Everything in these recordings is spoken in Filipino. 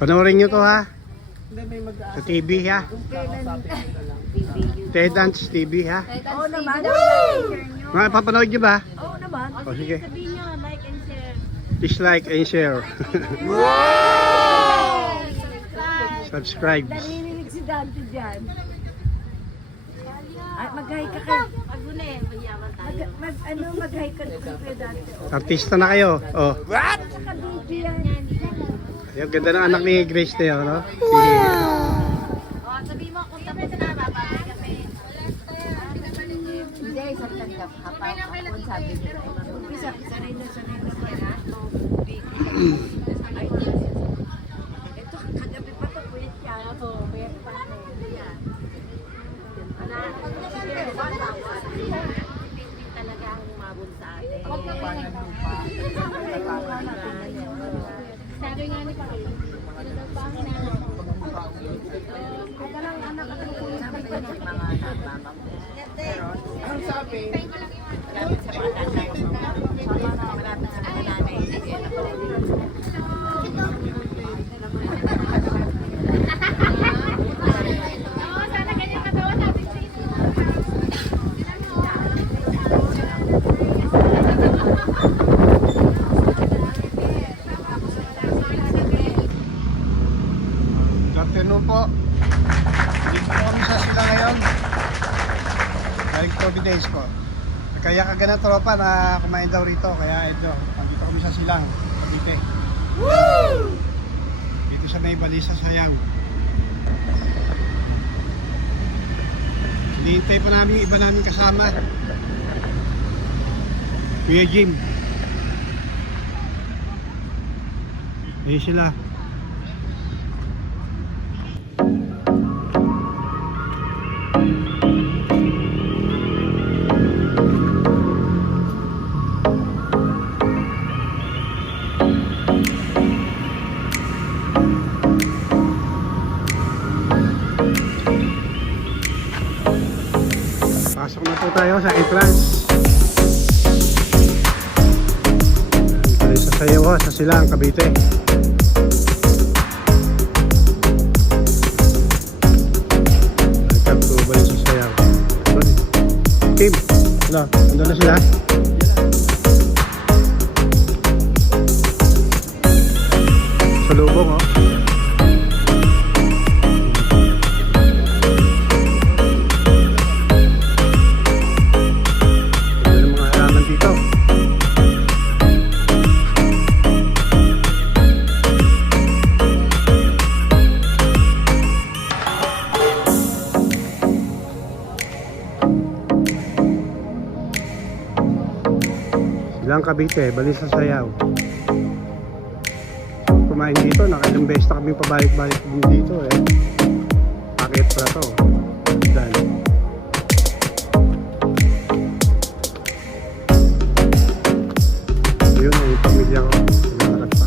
Panoorin nyo to ha. Hindi, may mag-aasa. Sa TV ha. Ted Dance TV ha. Oo naman. Mga papanood nyo ba? Oo naman. O sige. Sabihin nyo, like and share. Please like and share. Subscribe. Naririnig si Dante dyan. Ay, mag-hi ka ka. Mag-hi ka kay Dante. Artista na kayo. Oh. Saka DJ yan. Yung ganda ng anak ni Grace na yun, no? Sabihin mo kung tapos na, babalik kami. Hindi, isang tanggap. Kung sabi nila. Sanay na siya. Ito, kagabi pa ito. Wait ka. Ito, wait pa. Talaga ang umabot sa atin. Sabi nga ni Pao, pinagpapangin na lang. Ito lang anak at sabi ko ng mga mama mo. Ang sabi, Malapit sa mga tatay mo. Malapit sa mga nanay. Sige, sana ganyan katawa sabi ko. Good afternoon po. Dito po kami sa sila ngayon. Galing Providence po. Kaya kaga ng tropa na kumain daw rito. Kaya ito, dito kami sa silang. Dito. Dito sa may balisa sayang. Hinihintay pa namin yung iba namin kasama. Kuya Jim. Ayun sila. Pasok na po tayo sa entrance. Dito sa sayaw sa Silang, Cavite. Welcome to Balik sa Sayaw. Kim, ano? Nandun na sila? Sa lubong, oh. Silang Cavite, Balik sa Sayaw. Kumain dito, nakailang beses na kami pabalik-balik din dito eh. Pakit pa to. Dahil yun yung pamilya ko. Nakarat pa.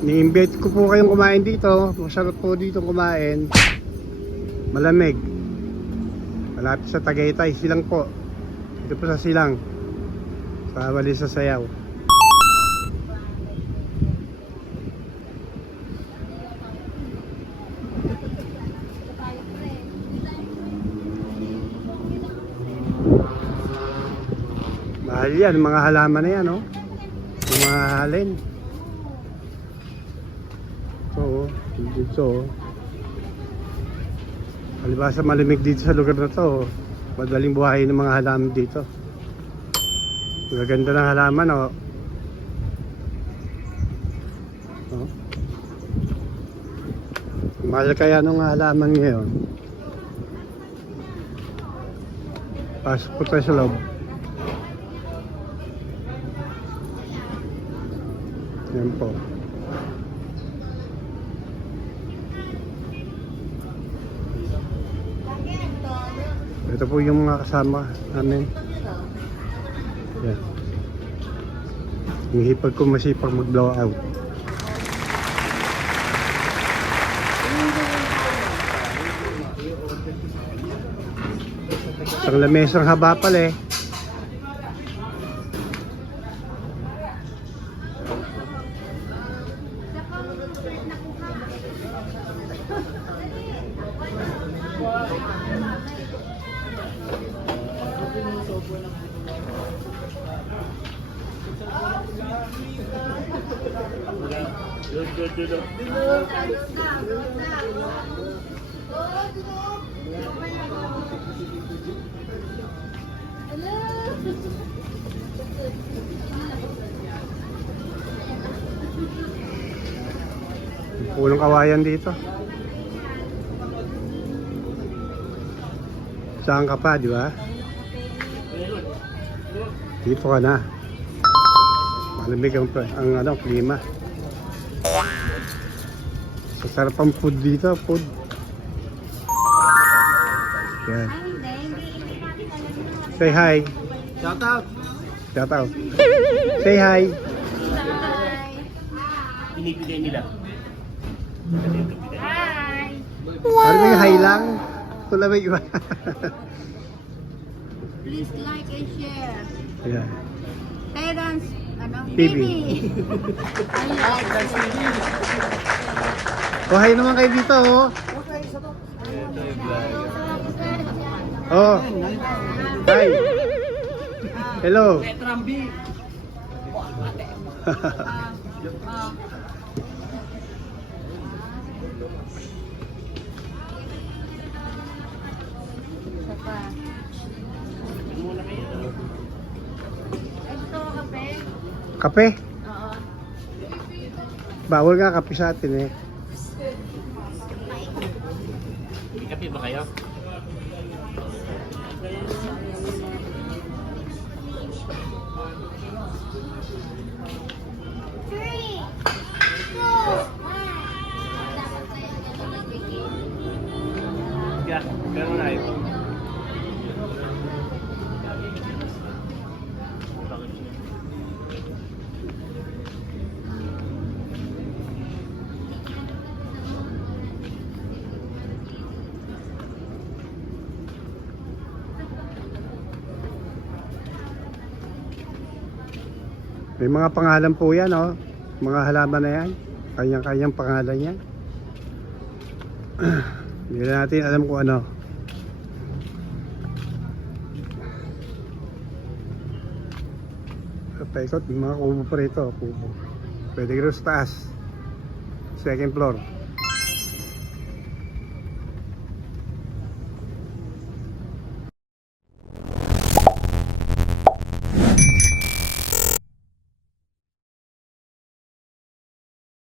Ni-invite ko po kayong kumain dito. Masarap po dito kumain. Malamig. Malapit sa Tagaytay. Silang po. Dito po sa Silang. Sa Balik sa Sayaw. Mahal yan. Mga halaman na yan, oh. Yung mga halin. So, dito. Palibasa malamig dito sa lugar na to. Madaling buhayin ng mga halaman dito. Maganda ng halaman, oh. Oh. Mahal kaya nung halaman ngayon. Pasok po tayo sa loob. Yan po. Ito po yung mga kasama namin. Yan. Yung hipag ko masipag mag-blow out. Isang lamesang haba pala eh. Pulong kawayan dito. Saan ka pa, di ba? Dito ka na. Malamig ang klima. Sasarap ang food dito, food. Yan. Say hi. Shout out. Shout out. Say hi. Pinipigay nila. Hi! Ano may hi lang? Wala may iba. Please like and share. Yan. Parents, TV. Oh, hi naman kayo dito, oh. Oh. Hi. Hello. Petrambi. Kape? Oo. Bawal nga kape sa atin eh. May kape ba kayo? Yeah, pero na ito. May mga pangalan po yan, oh. Mga halaman na yan. Kanyang-kanyang pangalan yan. Hindi na natin alam kung ano. Paikot, may mga kubo pa rito. Kubo. Pwede ka rin sa taas. Second floor.